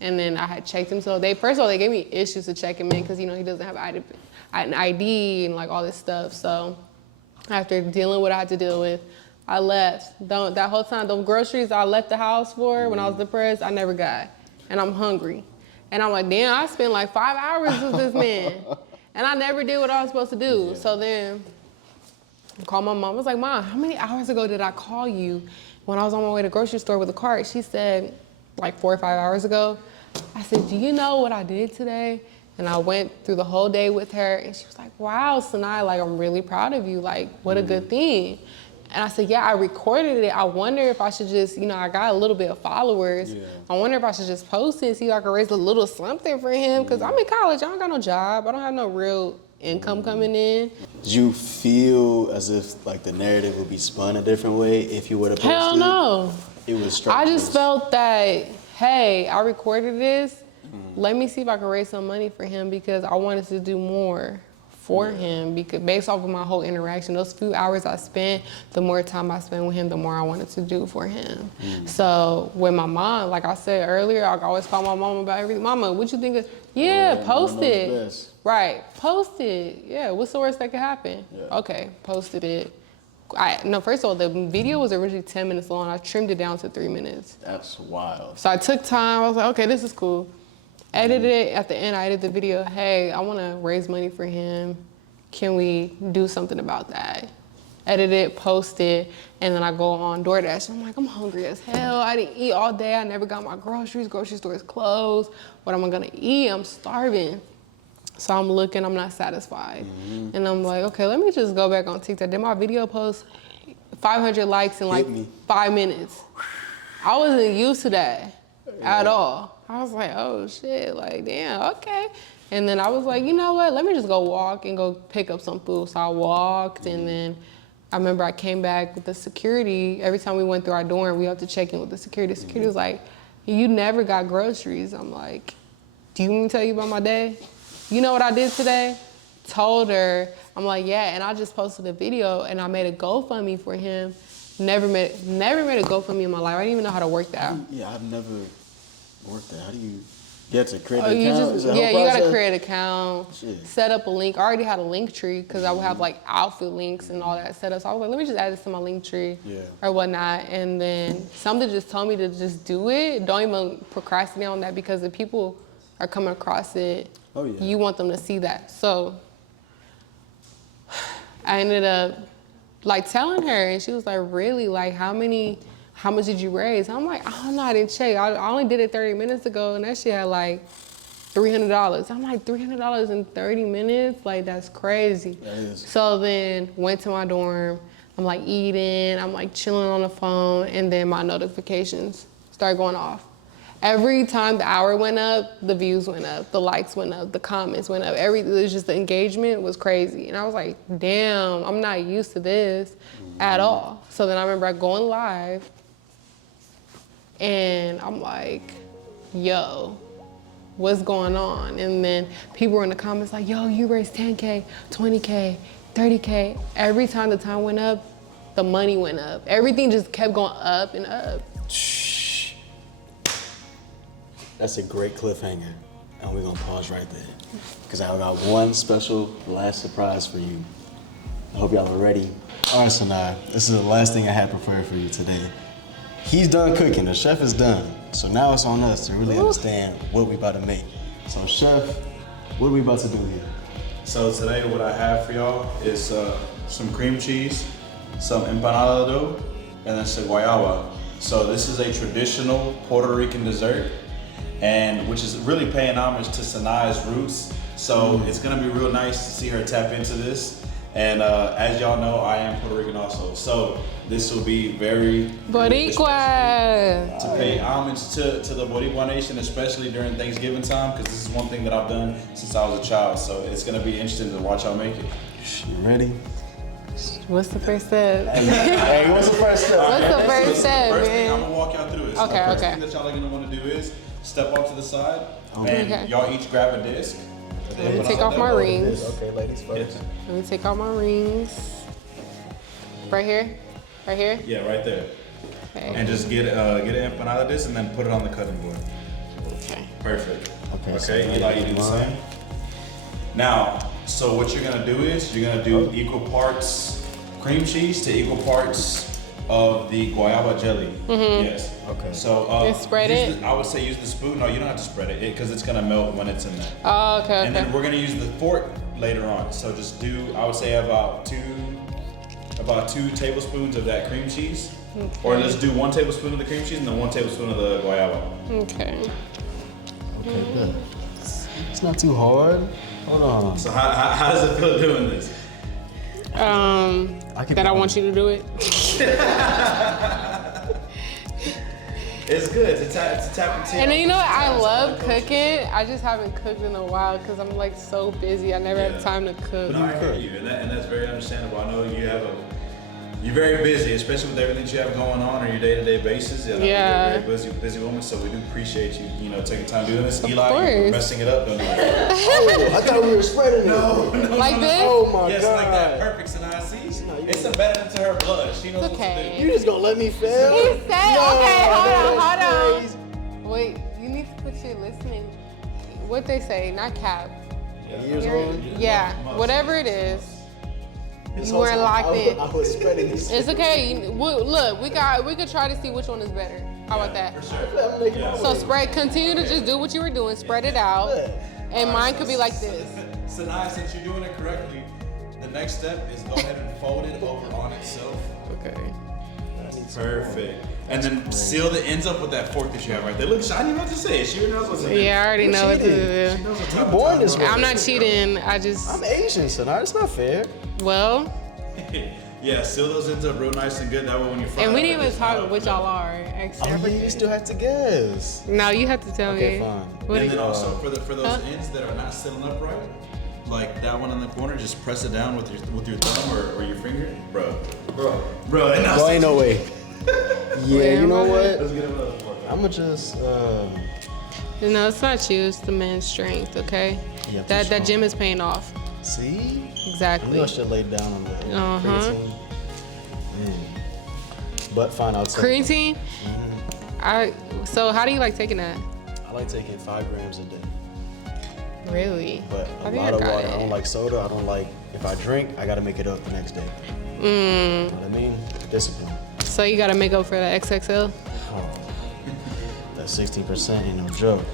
and then I had checked him. So first of all, they gave me issues to check him in because, you know, he doesn't have an ID and like all this stuff. So After dealing with what I had to deal with, I left. That whole time, the groceries I left the house for when I was depressed, I never got. And I'm hungry. And I'm like, damn, I spent like 5 hours with this man. And I never did what I was supposed to do. Yeah. So then I called my mom. I was like, Mom, how many hours ago did I call you when I was on my way to the grocery store with a cart? She said, like 4 or 5 hours ago. I said, do you know what I did today? And I went through the whole day with her, and she was like, wow, Sanai, like, I'm really proud of you. Like, what a good thing. And I said, yeah, I recorded it. I wonder if I should just, you know, I got a little bit of followers. Yeah. I wonder if I should just post it, see if I can raise a little something for him. Because I'm in college. I don't got no job. I don't have no real income coming in. Did you feel as if, like, the narrative would be spun a different way if you would have posted? Hell no. It was structured. I just felt that, hey, I recorded this. Let me see if I can raise some money for him because I wanted to do more for him because based off of my whole interaction, those few hours I spent, the more time I spent with him, the more I wanted to do for him. So with my mom, like I said earlier, I always call my mom about everything. Mama, what you think of? Yeah, post it. Right, post it. Yeah, what's the worst that could happen? Yeah. Okay, posted it. No, first of all, the video was originally 10 minutes long. I trimmed it down to 3 minutes. That's wild. So I took time. I was like, okay, this is cool. Edited it. At the end, I edited the video. Hey, I want to raise money for him. Can we do something about that? Edit it, post it, and then I go on DoorDash. I'm like, I'm hungry as hell. I didn't eat all day. I never got my groceries. Grocery store is closed. What am I going to eat? I'm starving. So I'm looking, I'm not satisfied. And I'm like, okay, let me just go back on TikTok. Did my video post 500 likes in like 5 minutes? I wasn't used to that at all. I was like, oh shit, like damn, okay. And then I was like, you know what, let me just go walk and go pick up some food. So I walked and then I remember I came back with the security. Every time we went through our dorm, we have to check in with the security. The security was like, you never got groceries. I'm like, do you want me to tell you about my day? You know what I did today? Told her, I'm like, yeah, and I just posted a video and I made a GoFundMe for him. Never made a GoFundMe in my life. I didn't even know how to work that. Yeah, I've never worked that. How do you get to create an you account? You gotta create an account, set up a link. I already had a link tree because I would have like outfit links and all that set up. So I was like, let me just add this to my link tree or whatnot. And then something just told me to just do it. Don't even procrastinate on that because if people are coming across it, you want them to see that. So I ended up like telling her and she was like, really? Like how much did you raise? I'm like, I don't know, I didn't check. I only did it 30 minutes ago and that shit had like $300. I'm like, $300 in 30 minutes? Like that's crazy. That is. So then went to my dorm. I'm like eating, I'm like chilling on the phone and then my notifications start going off. Every time the hour went up, the views went up, the likes went up, the comments went up. It was just the engagement was crazy. And I was like, damn, I'm not used to this at all. So then I remember going live and I'm like, yo, what's going on? And then people were in the comments like, yo, you raised 10K, 20K, 30K. Every time the time went up, the money went up. Everything just kept going up and up. That's a great cliffhanger, and we're gonna pause right there. Because I got one special last surprise for you. I hope y'all are ready. All right, Sanai, this is the last thing I had prepared for you today. He's done cooking, the chef is done. So now it's on us to really understand what we about to make. So chef, what are we about to do here? So today what I have for y'all is some cream cheese, some empanada dough, and then some guayaba. So this is a traditional Puerto Rican dessert, and which is really paying homage to Sanai's roots. So it's gonna be real nice to see her tap into this. And as y'all know, I am Puerto Rican also. So this will be very Boricua to pay homage to the Boricua nation, especially during Thanksgiving time, because this is one thing that I've done since I was a child. So it's gonna be interesting to watch y'all make it. You ready? What's the first step? Hey, what's the first step? What's the first step, First thing man? I'm gonna walk y'all through is the first thing that y'all are gonna want to do is step off to the side, and y'all each grab a disc. Let me take off my rings. Okay, ladies first. Let me take off my rings. Right here? Right here? Yeah, right there. Okay. And just get an empanada disc and then put it on the cutting board. Okay. Perfect. Okay, so Eli, you do the same. Now, so what you're gonna do is you're gonna do equal parts cream cheese to equal parts of the guayaba jelly. Yes. Okay. So And spread it? I would say use the spoon. No, you don't have to spread it because it's gonna melt when it's in there. Oh, okay, And then we're gonna use the fork later on. So just do, I would say about two tablespoons of that cream cheese. Okay. Or let's do 1 tablespoon of the cream cheese and then 1 tablespoon of the guayaba. Okay. Okay, good. It's not too hard. Hold on. So how does it feel doing this? That I want you to do it. It's good. It's a tap and And then, you know what? I love cooking. I just haven't cooked in a while because I'm like so busy. I never have time to cook. No, I hear you, and that's very understandable. I know you're very busy, especially with everything that you have going on your day-to-day basis. And Yeah. you're a very busy woman, so we do appreciate you, taking time doing this. Of Eli, course. you're messing it up, don't you? Oh, I thought we were spreading it. No, Like this? Oh my yes, God. like that. Perfect, Sanai. See, it's embedded into her blood. She knows Okay. what to You just gonna let me fail? He said, okay, hold on. Crazy. Wait, you need to put your listening. What they say, not cap. do. Years old? Yeah, whatever it is. You were locked in. I was spreading this. It's okay. Look, we could try to see which one is better. How about that? For sure. Yeah. So continue to just do what you were doing, spread it out, and mine could be like this. Sanai, since you're doing it correctly, the next step is go ahead and fold it over on itself. Okay. Perfect. And then seal the ends up with that fork that you have right there. Look, I didn't know what to say. She knows what to do. Yeah, I already know what to do. She knows what You type born of this way. I'm not cheating. I'm Asian, so it's not fair. Well, Yeah, seal those ends up real nice and good. That way when you fry and we it, didn't even it's talk not what y'all are. Oh, yeah, you still have to guess. No, you have to tell Okay, me. fine. What And are then you- also for those ends that are not sealing up right, like that one in the corner, just press it down with your thumb or your finger, bro. And Well, ain't no way. Yeah, you know what? Let's get another fork. Oh. I'ma just No, it's not you. It's the man's strength. Okay. Yeah, I'm That strong. gym is paying off. see. I knew Exactly. I should have laid down on the Uh-huh. creatine. Man. But fine, I'll take it. Creatine. So how do you like taking that? I like taking 5 grams a day. Really? But I a think lot I of got water. it. I don't like soda. I don't like, if I drink, I gotta make it up the next day. Mm. You know what I mean? Discipline. So you gotta make up for the XXL. Oh. That 16% ain't no joke.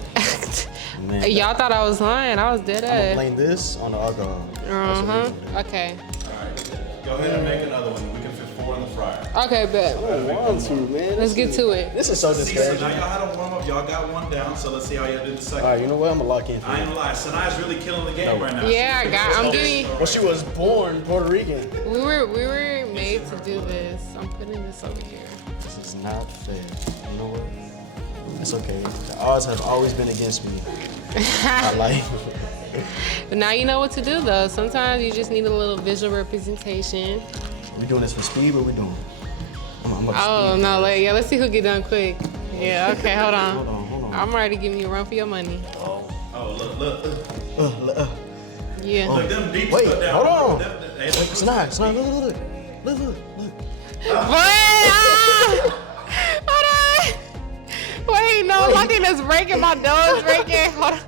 Man, Y'all thought I was lying. I was dead I'm gonna ass. blame this on the alcohol. That's what we Uh-huh. gonna do. Okay. Alright, go ahead and make another one. We can fit 4 in the fryer. Okay, bet. Man. Let's get to it. This is so See, so discouraging. now y'all had a warm up. Y'all got one down, so let's see how y'all do the second. All right, you know what? I'm gonna lock in. I ain't gonna lie, Sanai's really killing the game right now. Yeah, I'm giving. Well, she was born Puerto Rican. We were made to do this. I'm putting this over here. This is not fair. You know what? It's okay. The odds have always been against me. I like. But now you know what to do though. Sometimes you just need a little visual representation. We doing this for speed, but we doing. I'm Oh no, let's see who get done quick. Yeah, okay, hold on. Hold on. I'm already giving you a run for your money. Oh, look. Yeah. Look, them deep Wait, cut down. hold on. Hey, Sanai, look. Hold on. Wait, no, my thing is breaking. My dough is breaking. Hold on.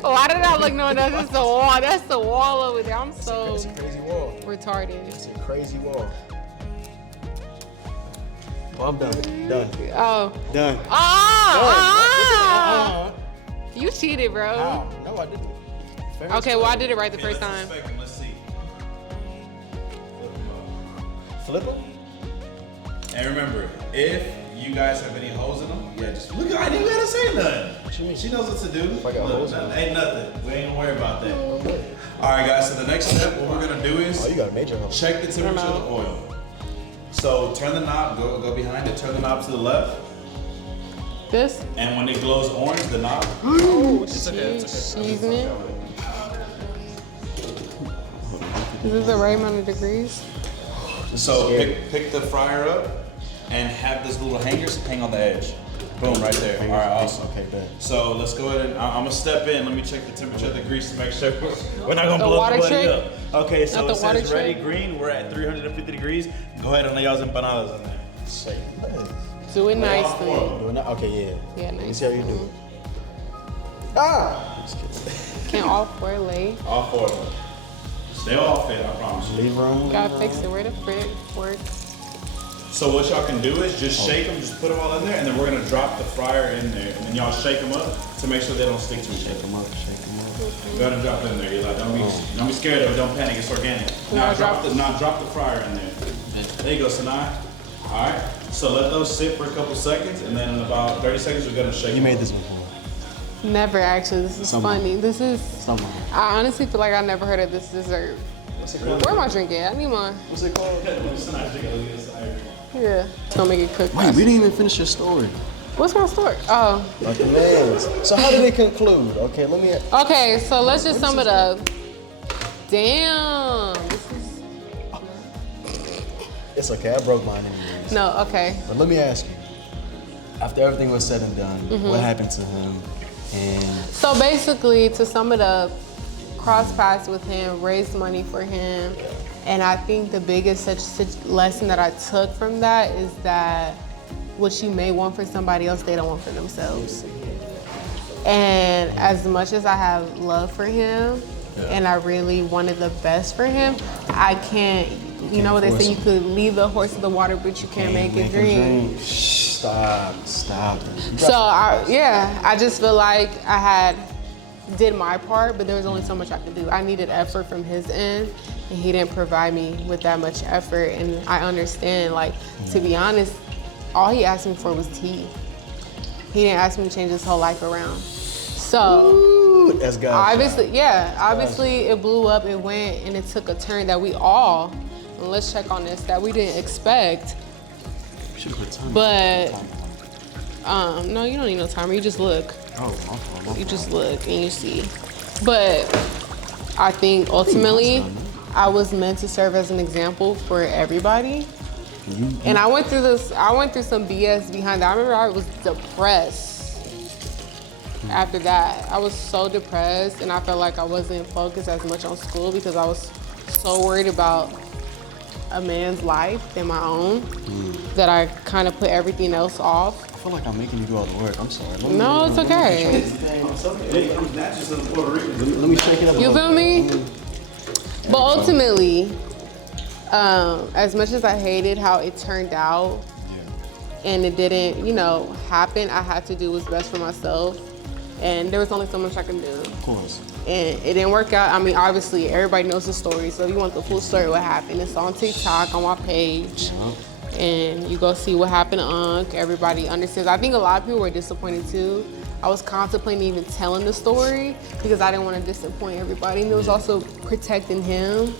Why did I look? No, that's just the wall. That's the wall over there. I'm so It's a crazy wall. retarded. It's a crazy wall. Oh, I'm done. Done. Oh. Done. Oh. You cheated, bro. Ow. No, I didn't. Fair Okay, well I did it right the first let's time. inspect 'em, let's see. Flip them? And remember, if you guys have any holes in them, yeah, just look. I didn't gotta say nothing. What you mean? She knows what to do. I got holes in nothing, them. ain't nothing. We ain't gonna worry about that. All right, guys. So the next step, what we're gonna do Oh, is you got a major hole. check the temperature of the oil. So turn the knob, go behind it, turn the knob to the left, This? and when it glows orange, the knob. Oh, It's okay. seasoning. Is this the right amount of degrees? So pick the fryer up and have this little hangers hang on the edge. Boom, right there. All right, awesome. Okay, bet. So let's go ahead and I'm gonna step in. Let me check the temperature of the grease to make sure we're not gonna The blow water everybody trick? up. Okay, so Not it the water says ready trick? green. We're at 350 degrees. Go ahead and lay y'all's empanadas in there. Say less. Do it Lay all nicely. four of them. Doing that? Okay, yeah. Yeah, Let me nice. see how you do it. Ah! Just kidding. Can all four lay? All 4 of them. They all fit, I promise you. Leave room. Gotta fix it where the frick work. So what y'all can do is just shake them, just put them all in there, and then we're gonna drop the fryer in there, and then y'all shake them up to make sure they don't stick to each other. Shake them up, shake them up. Go ahead and drop it in there, Eli. Don't be scared of it. Don't panic. It's organic. Now drop the fryer in there. There you go, Sanai. All right. So let those sit for a couple seconds, and then in about 30 seconds, we're gonna shake. You made this before. Never actually. This is funny. This is. Something. I honestly feel like I never heard of this dessert. What's it called? Where am I drinking? I need mine. What's it called? Yeah. It's gonna make it cook. Wait, we didn't even finish your story. What's my story? Oh. Like the names. So how did it conclude? Okay, let me. Okay, so let's just sum it up. Damn. It's okay. I broke mine anyways. No. Okay. But let me ask you. After everything was said and done, what happened to him? And So basically, to sum it up, cross paths with him, raised money for him, and I think the biggest such lesson that I took from that is that what you may want for somebody else, they don't want for themselves. And as much as I have love for him, and I really wanted the best for him, I can't. You know what they say? You could lead the horse to the water, but you can't make it drink. Stop. So I just feel like I did my part, but there was only so much I could do. I needed effort from his end, and he didn't provide me with that much effort. And I understand, like, to be honest, all he asked me for was tea. He didn't ask me to change his whole life around. So Ooh, that's God. obviously it blew up, it went, and it took a turn that we all, and let's check on this, that we didn't expect. But no, you don't need no timer. You just look. You just look and you see. But I think ultimately, I was meant to serve as an example for everybody. And I went through some BS behind that. I remember I was depressed after that. I was so depressed, and I felt like I wasn't focused as much on school because I was so worried about a man's life than my own that I kind of put everything else off. I feel like I'm making you do all the work. I'm sorry. No, it's okay. Let me shake it up. You feel me? But ultimately, as much as I hated how it turned out, and it didn't, happen, I had to do what's best for myself. And there was only so much I can do. Of course. And it didn't work out. I mean, obviously, everybody knows the story. So if you want the full story, what happened? It's on TikTok, on my page. And you go see what happened to Unc. Everybody understands. I think a lot of people were disappointed too. I was contemplating even telling the story because I didn't want to disappoint everybody. And it was also protecting him.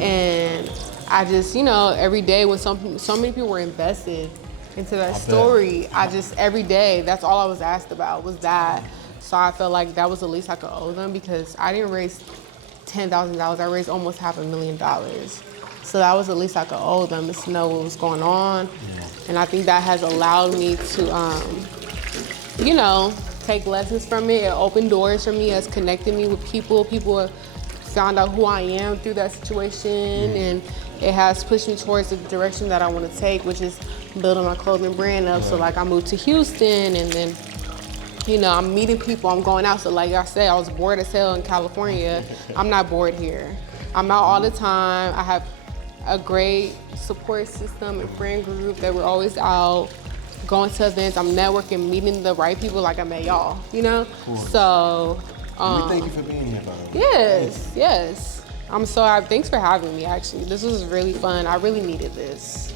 And I just, every day when so many people were invested into that story, every day, that's all I was asked about was that. So I felt like that was the least I could owe them because I didn't raise $10,000. I raised almost $500,000. So that was the least I could owe them, is to know what was going on. And I think that has allowed me to, take lessons from it. It opened doors for me, has connected me with people. People have found out who I am through that situation. And it has pushed me towards the direction that I want to take, which is building my clothing brand up. So like I moved to Houston, and then I'm meeting people, I'm going out. So like I said, I was bored as hell in California. I'm not bored here. I'm out all the time. I have a great support system and friend group that we're always out, going to events. I'm networking, meeting the right people like I met y'all, So. Thank you for being here, by the way. Yes. I'm so happy. Thanks for having me, actually. This was really fun. I really needed this.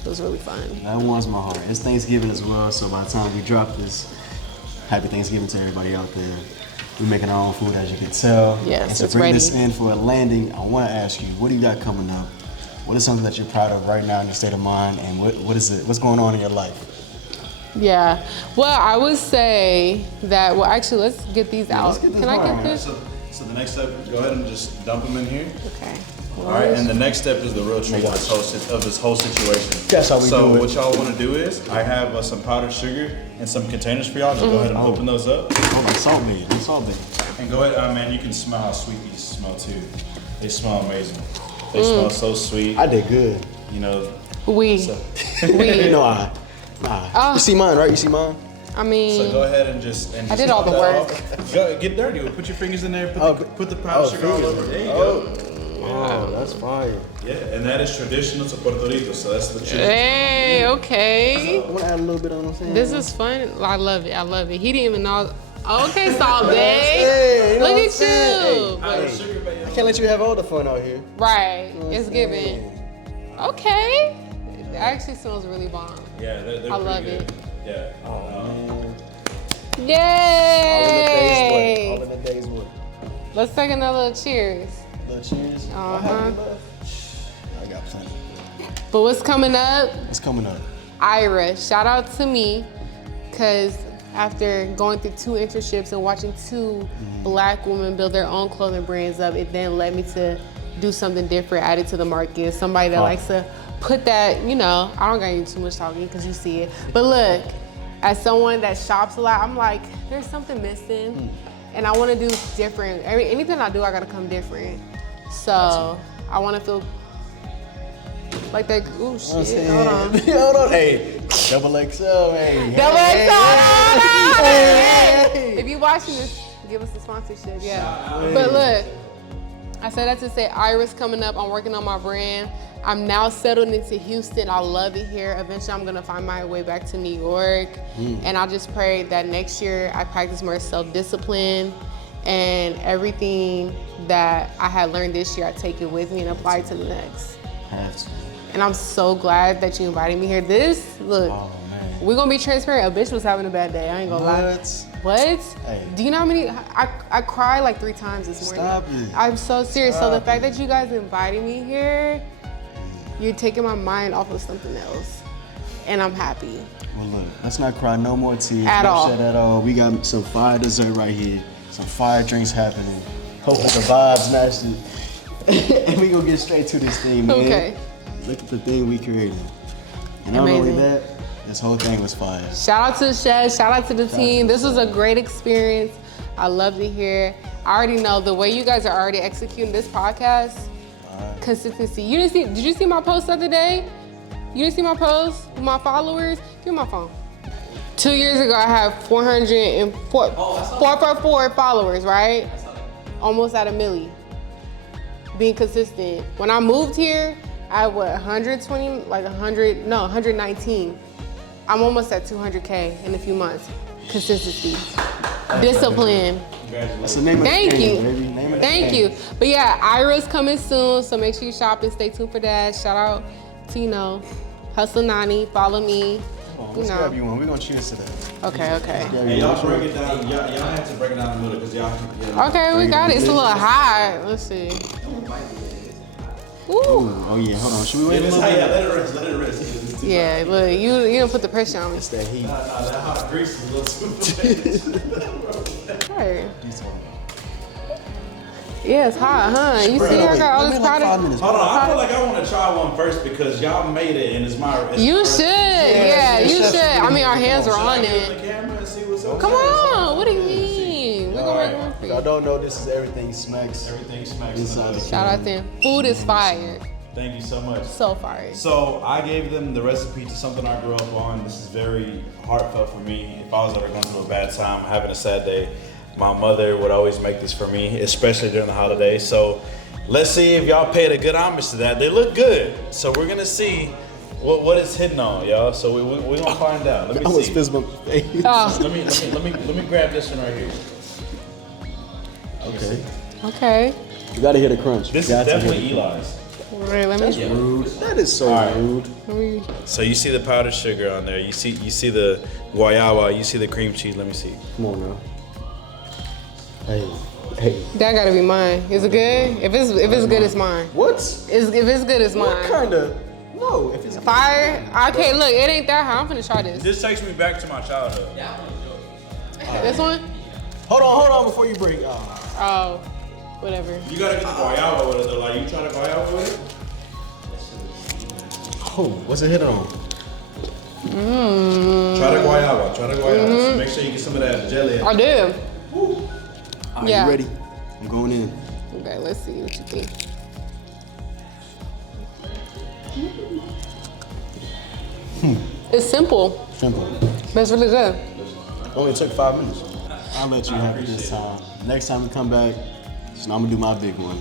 It was really fun. That warms my heart. It's Thanksgiving as well, so by the time we drop this, happy Thanksgiving to everybody out there. We're making our own food, as you can tell. Yes, and to it's bring ready. this in for a landing, I want to ask you, what do you got coming up? What is something that you're proud of right now in your state of mind, and what is it? What's going on in your life? Yeah. Well, I would say that. Well, actually, let's get these out. let's get this Can I going. get this? So the next step, go ahead and just dump them in here. Okay. All right, and the next step is the real trick of this whole situation. That's how we do it. So what y'all want to do is, I have some powdered sugar and some containers for y'all. Just go ahead and open those up. Oh, my salt bead. And go ahead, man, you can smell how sweet these smell too. They smell amazing. They smell so sweet. I did good. We. Nah. You see mine, right? You see mine? I mean. So go ahead and just I did all the top that work. off. Go get dirty. Put your fingers in there. Put the powdered sugar all over. There you go. Oh, that's fire. Yeah, and that is traditional to Puerto Rico, so that's the cheese. Hey, okay. I want to add a little bit on what I'm saying. This is fun. I love it. I love it. He didn't even know. Okay, Salt Bae. Hey, you know Look what I'm at saying? you. I can't let you have all the fun out here. Right. You know what It's I'm giving. saying? Okay. It actually smells really bomb. Yeah, they're I pretty love good. it. Yeah. Man. Yay! All in the day's work. Let's take another little cheers. Little cheers. Uh-huh. I got plenty. But what's coming up? It's coming up. Ira, shout out to me, because after going through 2 internships and watching 2 black women build their own clothing brands up, it then led me to do something different, add it to the market. Somebody that likes to put that, I don't gotta do too much talking because you see it. But look, as someone that shops a lot, I'm like, there's something missing. And I wanna do different. Anything I do, I gotta come different. So I wanna feel like that. Ooh, shit, hold on. Hold on. Hey, double XL, hey. Double hey, XL. hey, hey. If you watching this, give us a sponsorship, yeah. But look, I said that to say Ira's coming up. I'm working on my brand. I'm now settled into Houston. I love it here. Eventually, I'm gonna find my way back to New York. And I just pray that next year I practice more self-discipline, and everything that I had learned this year, I take it with me and apply it to the next. Have to. And I'm so glad that you invited me here. Look, Oh, man. we're gonna be transparent. A bitch was having a bad day. I ain't gonna lie. What? Hey. Do you know how many? I cried like 3 times this morning. Stop it. I'm so serious. So Stop the fact that you guys invited me here, you're taking my mind off of something else, and I'm happy. Well, look, let's not cry no more tears. At no all. Shed at all. We got some fire dessert right here. Some fire drinks happening. Hopefully the vibes match it. And we gonna get straight to this thing, man. Okay. Look at the thing we created. And not only Amazing. that, this whole thing was fire. Shout out to the chef. Shout out to the team. This was a great experience. I love to hear. I already know the way you guys are already executing this podcast. Consistency. Did you see my post the other day? You didn't see my post with my followers? Give me my phone. 2 years ago, I had 404 followers, right? Almost at 1 million. Being consistent. When I moved here, I had 119. I'm almost at 200K in a few months. Consistency. Discipline. That's the name of Thank the you. game, baby. Name of the Thank game. you. But yeah, Ira's coming soon, so make sure you shop and stay tuned for that. Shout out to, Hustle Nani, follow me. Come on, let's grab you one. We're gonna cheers to that. Okay. Hey, y'all break it down. Y'all have to break it down in the middle because y'all can get it. Okay, we got it. It's a little hot. Let's see. Ooh. Oh yeah, hold on. Should we wait a little bit? Let it rest. Let it rest. Yeah, look, you don't put the pressure on me. It's that heat. That hot grease is a little too much. Hey. Yeah, it's hot, huh? You see, I got all this powder. Hold on, I feel like I want to try one first because y'all made it and it's my. You should, yeah, you should. I mean, our hands are on Get it. the camera and see what's up. Come on, what do you mean? We're gonna make one for If y'all you. don't know, this is Everything Smacks. Everything smacks. Inside. Shout out to them. Food is fire. Thank you so much. So fire. So I gave them the recipe to something I grew up on. This is very heartfelt for me. If I was ever going through a bad time, having a sad day, my mother would always make this for me, especially during the holidays. So let's see if y'all paid a good homage to that. They look good. So we're gonna see what it's hitting on, y'all. So we're gonna find out. Let I me was see. fist bump face. Oh, Let me grab this one right here. Okay. okay. You gotta hear the crunch. This is You got to hear definitely the crunch. Eli's. Wait, let me. Rude. That is so All right. rude. Let me. So you see the powdered sugar on there. You see the guayaba. You see the cream cheese. Let me see. Come on now. Hey. That gotta be mine. Is it good? If it's good, it's mine. What? If it's good, it's What mine. kind of? No, if it's Fire. Okay, look, it ain't that hot. I'm finna try this. This takes me back to my childhood. This one? Hold on before you break. Oh, whatever. You gotta get the guayaba with it though. Like you try the guayaba with it. Oh, what's it hit on? Try the guayaba. So make sure you get some of that jelly. I did. Are Yeah. you ready? I'm going in. Okay, let's see what you think. It's simple, Simple. but it's really good. Only took 5 minutes. I'll let you have it this time. Next time you come back, so I'm gonna do my big one.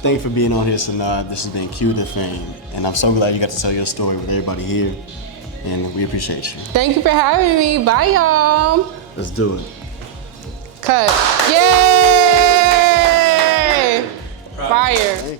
Thank you for being on here, Sanai. This has been Queued2Fame, and I'm so glad you got to tell your story with everybody here, and we appreciate you. Thank you for having me. Bye, y'all. Let's do it. Cut. Yay! Fire.